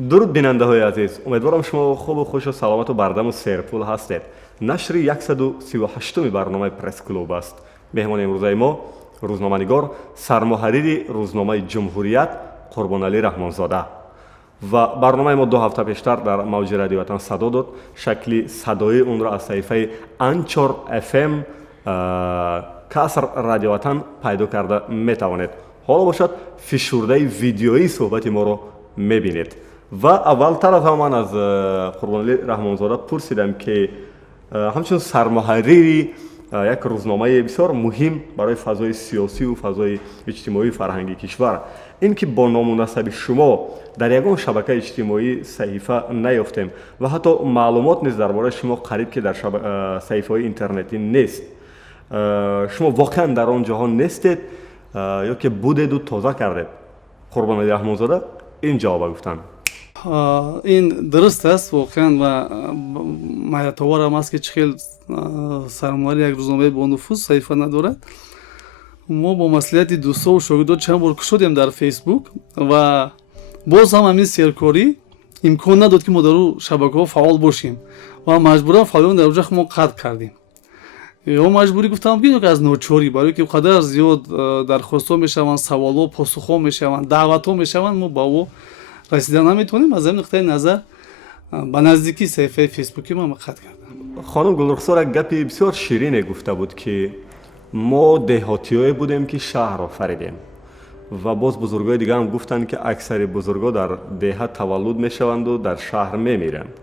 дуруд бинандаҳои азиз, умедворам шумо хубу хушу саломату бардаму серпул ҳастед. Нашри 138 барномаи пресс-клуб аст. меҳмони имрӯзаи мо рӯзноманигор, сармуҳаррири рӯзномаи ҷумҳурият Қурбоналӣ Раҳмонзода. ва барномаи мо 2 ҳафта пештар дар мавҷи радиои Ватан садо дод. Шакли садои онро аз саҳифаи Anchor FM Каср радиои Ватан пайдо карда метавонед. ҳоло бошад фишурдаи видеои суҳбати моро мебинед. ва аввалтар аз ҳама ман аз Қурбоналӣ Раҳмонзода пурсидам ки ҳамчун сармуҳаррири як рӯзномаи бисёр муҳим барои фазои сиёсиву фазои иҷтимоии фарҳанги кишвар, ин ки бо ному насаби шумо дар ягон шабакаи иҷтимоӣ саҳифа наёфтем ва ҳатто маълумот низ дар бораи шумо қариб ки дар саҳифаҳои интернетӣ нест. шумо воқеан дар он ҷаҳон нестед ё ки будеду тоза кардед? Қурбоналӣ Раҳмонзода ин ҷавоба гуфтанд. ин дуруст аст воқеан ва маятоварам аст ки чӣ хел сармуҳаррири як рӯзномаи бонуфуз саҳифа надорад. мо бо маслиҳати дӯстову шогирдо чанд бор кушодем дар фейсбук ва боз ҳам ҳамин серкорӣ имкон надод ки мо дар ӯ шабакаҳо фаъол бошем ва маҷбуран фаъолиён дар оҷа мо қатъ кардем. ё маҷбурӣ гуфтам ки аз ночорӣ, барои ки қадар зиёд дархостҳо мешаванд, саволҳо посухҳо мешаванд, даъватҳо мешаванд, мо ба ӯ расида наметавонем. аз ҳамин нуқтаи назар ба наздикии саҳифаи фейсбуки ман қатъ кардам. хонум Гулрухсор як гапи бисёр ширине гуфта буд ки мо деҳотиёе будем ки шаҳр офаридем ва боз бузургои дига ҳам гуфтанд ки аксари бузургҳо дар деҳа таваллуд мешаванду дар шаҳр мемиранд.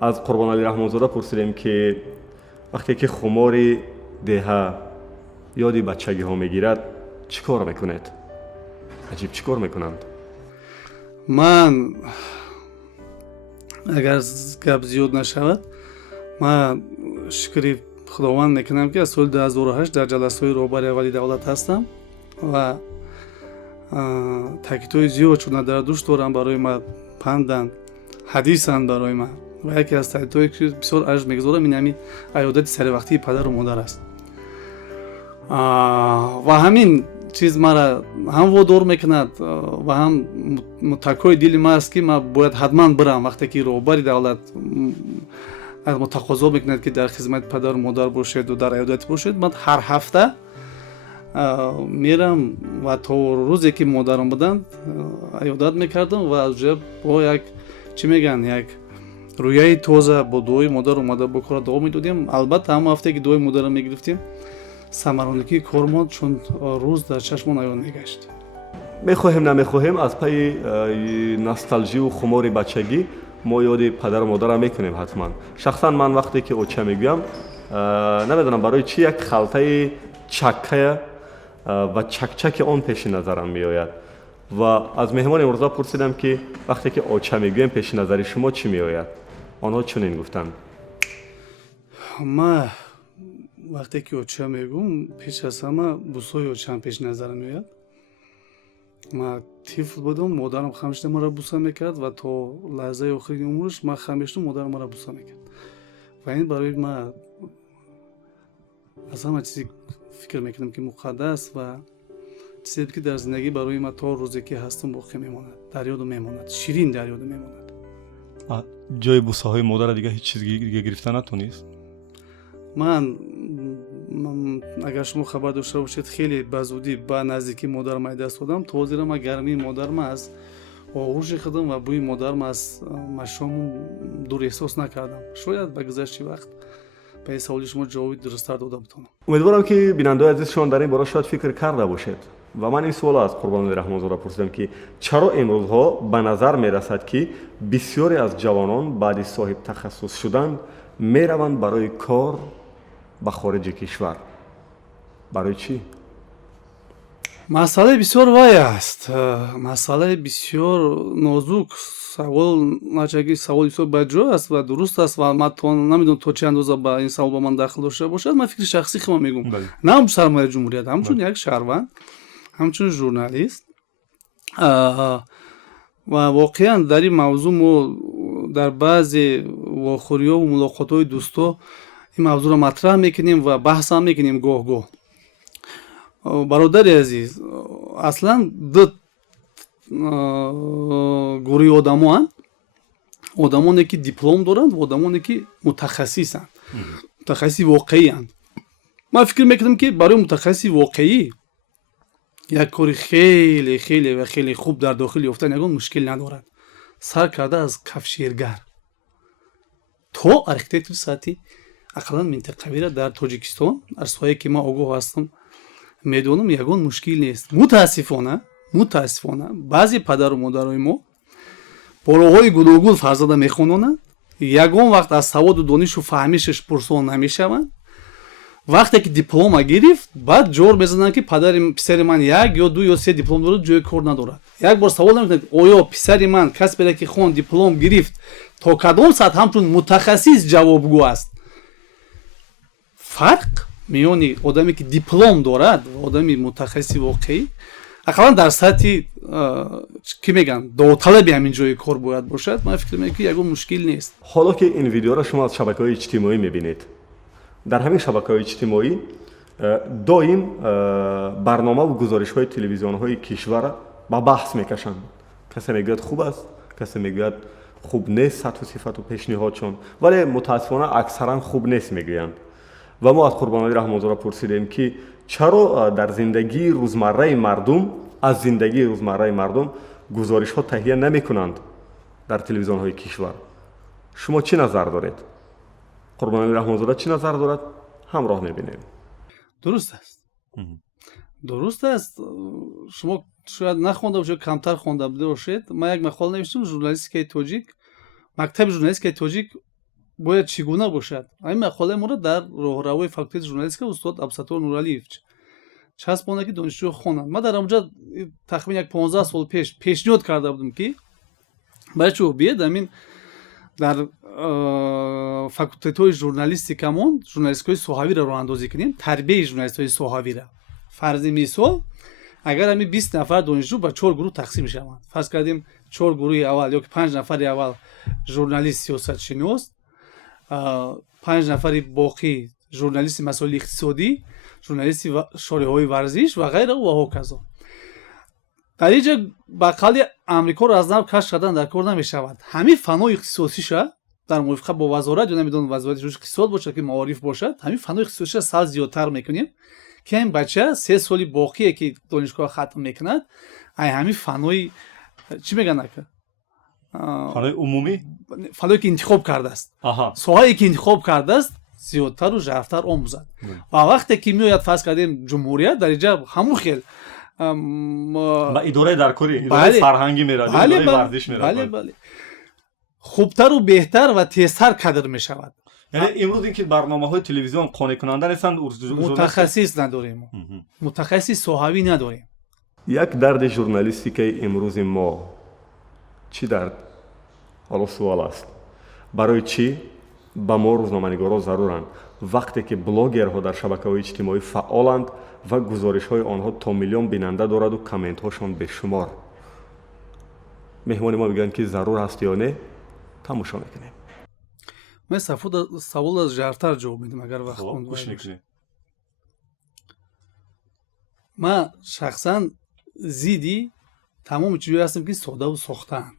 аз Қурбоналӣ Раҳмонзода пурсидем ки вақте ки хумори деҳа ёди бачагиҳо мегирад чӣ кор мекунед? аҷиб чӣ кор мекунанд? ман агар гап зиёд нашавад, ман шукри худованд мекунам ки аз соли 2008 дар ҷаласаҳои роҳбари аввали давлат ҳастам ва таъкидҳои зиёд чунадарадӯш дорам, барои ман панданд, ҳадисанд барои ман ва яке аз таъкидҳое ки бисёр ажр мегузорам ин ҳамин аёдати саривақтии падару модар аст. ва ҳамин чиз мара ҳам водор мекунад ва ҳам мутакои дили ман аст ки ман бояд ҳатман бирам вақте ки роҳбари давлат аз мо тақозо мекунад ки дар хизмати падару модар бошеду дар аёдат бошед. ман ҳар ҳафта мерам ва то рӯзе ки модарам буданд аёдат мекардам ва аз ҷо бо як чӣ мегӯянд як рӯяи тоза бо дуои модар омада бо кора давом медодем. албатта ҳама ҳафтае ки дуои модарро мегирифтем, самаронагии кормон чун рӯз дар чашмон аён мегашт. мехоҳем намехоҳем аз пайи носталҷиву хумори бачагӣ мо ёди падару модарам мекунем ҳатман. шахсан ман вақте ки оча мегӯям намедонам барои чӣ як халтаи чаккая ва чакчаки он пеши назарам меояд ва аз меҳмони имрӯза пурсидам ки вақте ки оча мегӯем пеши назари шумо чӣ меояд? онҳо чунин гуфтанд. ман вақте ки оча мегӯям пеш аз ҳама бусои очаам пеши назарам меояд. ман тифл будам, модарам ҳамеша маро буса мекард ва то лаҳзаи охирини умриш ман хам мештам, модарам маро буса мекард ва ин барои ман аз ҳама чизи фикр мекунам ки муқаддас ва чизе ки дар зиндагӣ барои ман то рӯзе ки ҳастам боқӣ мемонад, дар ёдам мемонад, ширин дар ёдам мемонад. ҷои бусаҳои модара дига ҳеҷ чизи дига гирифта натонист? ман агар шумо хабар дошта бошед хеле ба зудӣ ба наздикии модарам айдаст додам. то ҳозирам ман гармии модарам аз оғӯши худам ва бӯи модарам аз машомум дур эҳсос накардам. шояд ба гузашти вақт ба ин саволи шумо ҷавоби дурусттар дода битонам. умедворам ки бинандаои азизшон дар ин бора шояд фикр карда бошед ва ман ин суолро аз Қурбоналӣ Раҳмонзода пурсидам ки чаро имрӯзҳо ба назар мерасад ки бисёре аз ҷавонон баъди соҳибтахассус шудан мераванд барои кор ба хориҷи кишвар? барои чӣ? масъалаи бисёр вай аст, масъалаи бисёр нозук. савол начаги саволи бисёр баҷо аст ва дуруст аст ва ман намедонам то чӣ андоза ба ин савол ба ман дахл дошта бошад. ман фикри шахсӣ худам мегӯям, на ҳам сармаяи ҷумҳурият, ҳамчун як шаҳрванд, ҳамчун журналист ва воқеан дар ин мавзӯъ мо дар баъзе вохӯриҳо ва мулоқотҳои дӯстҳо ин мавзӯъро матраҳ мекунем ва баҳсам мекунем гоҳ-гоҳ. бародари азиз, аслан ду гурӯҳи одамоанд. Одамоне ки диплом доранд ва одамоне ки мутахассисанд, мутахассиси воқеиянд. ман фикр мекардам ки барои мутахассиси воқеӣ як кори хеле хеле ва хеле хуб дар дохил ёфтан ягон мушкил надорад. сар карда аз кафширгар то архитектори сатҳи ақаллан минтақавира дар Тоҷикистон, дар соҳае ки ман огоҳ ҳастам, медонам ягон мушкил нест. Мутаассифона баъзе падару модарои мо болоҳои гуногун фарзанда мехононанд, ягон вақт аз саводу донишу фаҳмишаш пурсон намешаванд. вақте ки диплома гирифт, баъд ҷор мезананд ки писари ман як ё ду ё се диплом дорад, ҷои кор надорад. як бор савол намекунад, оё писари ман касбере ки хон диплом гирифт то кадом сатҳ ҳамчун мутахассис ҷавобгӯ аст? фарқ миёни одаме ки диплом дорад ва одами мутахассиси воқеӣ ақаллан дар сатҳи ки мегӯянд довталаби ҳамин ҷои кор бояд бошад. ман фикр мекунам ки ягон мушкил нест. ҳоло ки ин видеоро шумо аз шабакаҳои иҷтимоӣ мебинед, дар ҳамин шабакаҳои иҷтимоӣ доим барномаву гузоришҳои телевизионҳои кишвар ба баҳс мекашанд. касе мегӯяд хуб аст, касе мегӯяд хуб нест сатҳу сифату пешниҳодшон, вале мутаассифона аксаран хуб нест мегӯянд. ва мо аз Қурбоналӣ Раҳмонзода пурсидем ки чаро дар зиндагии рӯзмарраи мардум аз зиндагии рӯзмарраи мардум гузоришҳо таҳия намекунанд дар телевизионҳои кишвар. шумо чӣ назар доред? Қурбоналӣ Раҳмонзода чӣ назар дорад? ҳамроҳ мебинем. дуруст аст. шумо шояд нахонда бошед, камтар хонда бошед. ман як мақола навиштам, журналистикаи тоҷик, мактаби журналистикаи тоҷик бояд чӣ гуна бошад. ҳамин мақолаи моро дар роҳравои факултети журналистика устод Абдусаттор Нуралиев часпонда ки донишҷӯё хонанд. ман дар онҷа тахмин як 15 сол пеш пешниҳод карда будам ки барои чӣ биед ҳамин дар факултетҳои журналистикамон журналистикаи соҳавиро роҳандозӣ кунем, тарбияи журналистҳои соҳавира. фарзи мисол, агар ҳамин 20 нафар донишҷӯ ба 4 гурӯҳ тақсим шаванд, фарз кардем 4 гурӯҳи аввал ё ки 5 нафари аввал журналист сиёсатшинос, 5 нафари боқӣ журналисти масоили иқтисодӣ, журналисти шорҳои варзиш ва ғайра ва ҳоказо. дар ин ҷо ба қавли амрикоро аз нав кашф кардан дар кор намешавад. ҳамин фаннои ихтисосиша дар мувофиқа бо вазорат ё намедонам вазорати иқтисод бошад ки маориф бошад, ҳамин фаннои ихтисосиша сал зиёдтар мекунем ки ҳамин бача 3 соли боқие ки донишгоҳ хатм мекунад, ай ҳамин фаннои чӣ мегӯянд ака? фаннои умумӣ, фанное ки интихоб кардааст, соҳае ки интихоб кардааст зиёдтару жарфтар омӯзад. ва вақте ки меояд фарз кардем ҷумҳурият, дар инҷа ҳамун хел ба идораи даркорӣ, идораи фарҳангӣ меравад, идораи варзиш меравад, хубтару беҳтар ва тезтар кадр мешавад. яъне имрӯз ин ки барномаҳои телевизион қонеъкунанда нестанд, мутахассис надорем, мутахассиси соҳавӣ надорем. як дарди журналистикаи имрӯзи мо чӣ дард? ҳоло суол аст. барои чӣ ба мо рӯзноманигоро заруранд вақте ки блогерҳо дар шабакаҳои иҷтимоӣ фаъоланд ва гузоришҳои онҳо то миллион бинанда дораду комментҳошон бешумор? меҳмони мо мегӯянд ки зарур аст ё не? тамошо мекунем. ман савол аз жарфтар ҷавоб медам, агар вақт мекунем. ман шахсан зидди тамоми чизҳое ҳастам ки содаву сохтаанд.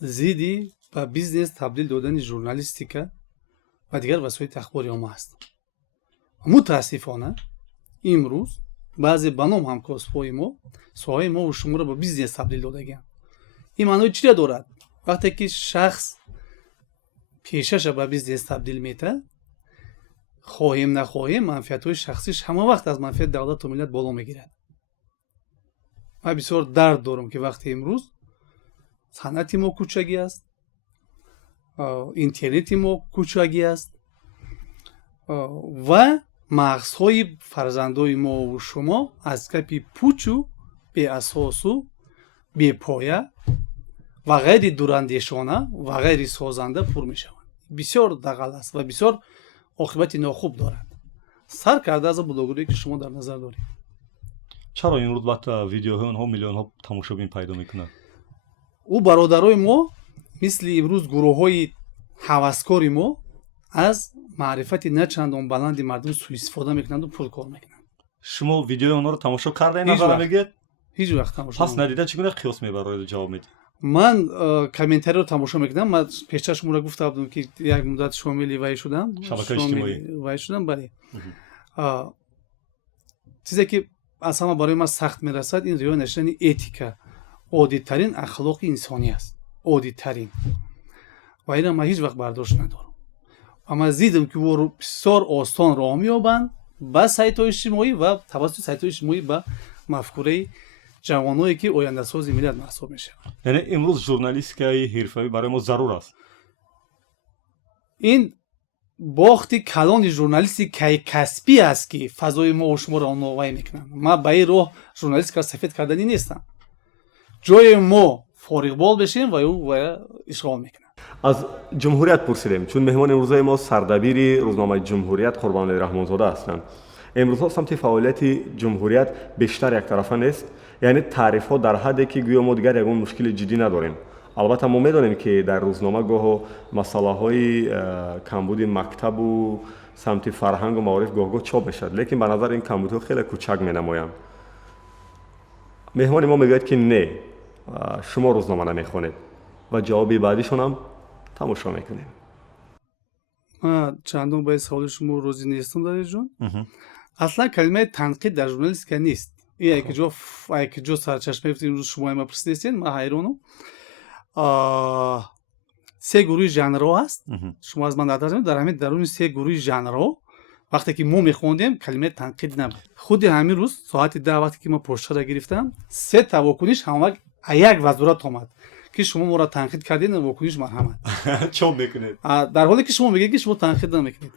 зидди ба бизнес табдил додани журналистика ва дигар васоити ахбори омма ҳастам. мутаассифона имрӯз баъзе ба ном ҳамкосбҳои мо соҳаи мо шуморо ба бизнес табдил додагианд. ин маънои чиро дорад? вақте ки шахс пешаша ба бизнес табдил метавад, хоҳем нахоҳем манфиатҳои шахсиш ҳама вақт аз манфиати давлату миллат боло мегирад. ман бисёр дард дорам ки вақти имрӯз санъати мо кӯчагӣ аст, интернети мо кӯчагӣ аст ва мағзҳои фарзандои мову шумо аз капи пӯчу беасосу бепоя ва ғайри дурандешона ва ғайри созанда пур мешаванд. бисёр дағал аст ва бисёр оқибати нохуб дорад. сар карда аз блогерие ки шумо дар назар доред. чаро ин рӯз вақт видеоҳои онҳо миллионҳо тамошобин пайдо мекунад? ӯ бародарои мо мисли имрӯз гурӯҳҳои ҳаваскори мо аз маърифати начандон баланди мардум суистифода мекунанду пул кор мекунанд. шумо видеои онҳоро тамошо кардаед? назар мегӯед? هیچ وقت تماشا پس ندیده چگونه قیاس میبره جواب میدی؟ من کامنتاری رو تماشا میکنم. من پیشتر شما را گفته بودم که یک مدت شامل وای شدم، شبکه اجتماعی وای شدم. بله چیزی که اصلا برای من سخت میرسد این ریو نشدن اتیکا، عادی‌ترین اخلاق انسانی است، عادی‌ترین، و این من هیچ وقت برداشت ندارم. اما دیدم که او بسیار آسان راه مییابند با سایت‌های اجتماعی و توسط سایت‌های اجتماعی با مفکوره جوانایی که آینده ساز ملت محسوب میشه. یعنی امروز ژورنالیستیکای حرفه‌ای برای ما ضرور است. این باخت کلان ژورنالیستیک کسبی است که فضای ما و شما را نوعی میکنن. ما به این راه ژورنالیستیک را سفید کردنی نیستم. جای ما فارغ بال بشیم و او اشغال میکنن. از جمهوریت پرسیدیم، چون مهمان امروزه ما سردبیر روزنامه جمهوریت قربانعلی رحمانزاده هستند. امروزها سمت فعالیت جمهوریت بیشتر یک طرفه نیست، یعنی تعریف ها در حدی که گویا ما دیگر یگان مشکل جدی نداریم. البته ما میدونیم که در روزنامه گاه مسئله های کمبود مکتب و سمت فرهنگ و معارف گاه چاپ میشد، لیکن به نظر این کمبودها خیلی کوچک مینمایند. مهمان ما میگوید که نه، شما روزنامه نمیخونید و جواب بعدیشون هم تماشا میکنیم. چندان باید سوال شما روزی نیستم داری جون. اصلا کلمه تنقید در ژورنالیستیک نیست. این یک جو سرچشمه گفتید امروز شما ما پرسیدین، ما حیرانم. سه گروه ژانر هست. شما از من نظر در همین درون سه گروه ژانر وقتی که ما میخوندیم کلمه تنقید نبود. خود همین روز ساعت 10 وقتی که ما پرسش را گرفتم، سه تا واکنش همه یک وزارت اومد که شما ما را تنقید کردین، واکنش مرحمت. چوب میکنید. در حالی که شما میگید که شما تنقید نمیکنید.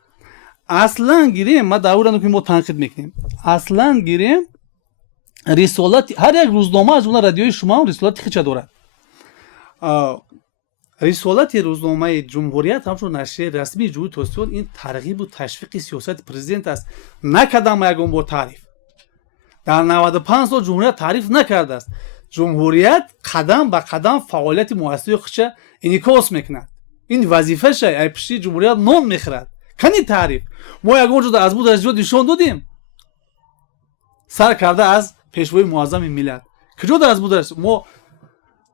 اصلا گیریم ما داورانو که ما تنقید میکنیم. اصلا گیریم رسالت هر یک روزنامه از اون رادیوی شما رسالت خیلی دارد. رسالت روزنامه جمهوریت همچون نشریه رسمی جمهوری توسعه این ترغیب و تشویق سیاست پرزیدنت است، نه کدام یگان بار تعریف. در 95 سال جمهوریت تعریف نکرده است. جمهوریت قدم به قدم فعالیت مؤسسه خودش انعکاس میکند. این وظیفه شه. ای پشتی جمهوریت نون میخرد. کنی تعریف. ما یگان جدا از بود از نشون دادیم. سر کرده از پیشوای معظم ملت. کجا در از بود ما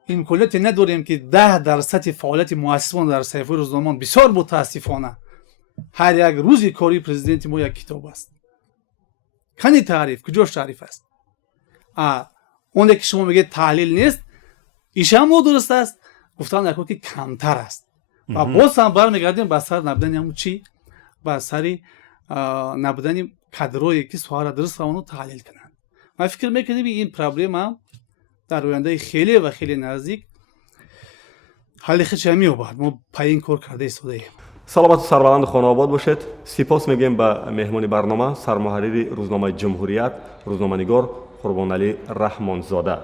این کلیت نداریم که 10% فعالیت مؤسسان در صحیفه روزنامه بسیار متاسفانه هر یک روزی کاری پرزیدنت ما یک کتاب است. کنی تعریف کجاش تعریف است؟ اون که شما میگه تحلیل نیست، ایش هم درست است، گفتن در که کمتر است. و باز هم برمیگردیم به سر نبودن همون چی؟ به سر نبودن کادرایی که سوال درست و اونو تحلیل کنند. من فکر میکنم این پرابلم هم در آینده خیلی و خیلی نزدیک حل خیلی همی آورد. ما پای این کار کرده ایستاده ایم. سلامت و سربلند خانه آباد باشید. سپاس میگیم به مهمان برنامه سرمحرر روزنامه جمهوریت، روزنامه‌نگار قربانعلی رحمانزاده.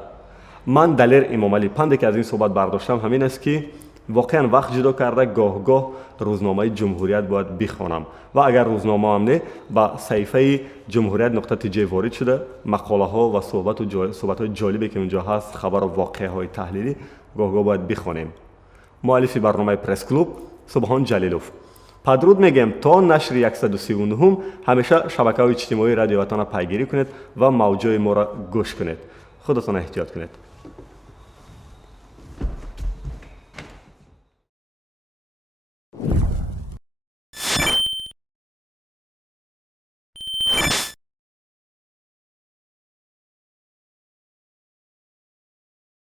من دلیر امامعلی پندی که از این صحبت برداشتم همین است که واقعا وقت جدا کرده گاه روزنامه جمهوریت باید بخوانم و اگر روزنامه هم نه با صفحه جمهوریت نقطه تیجی وارد شده مقاله ها و صحبت های جالبی که اونجا هست، خبر و واقعه های تحلیلی گاه باید بخوانیم. مؤلف برنامه پرس کلوب سبحان جلیلوف. پدرود میگم تا نشر 139 همیشه شبکه‌های اجتماعی رادیو وطن پیگیری کنید و موجای ما را گوش کنید. خودتان احتیاط کنید.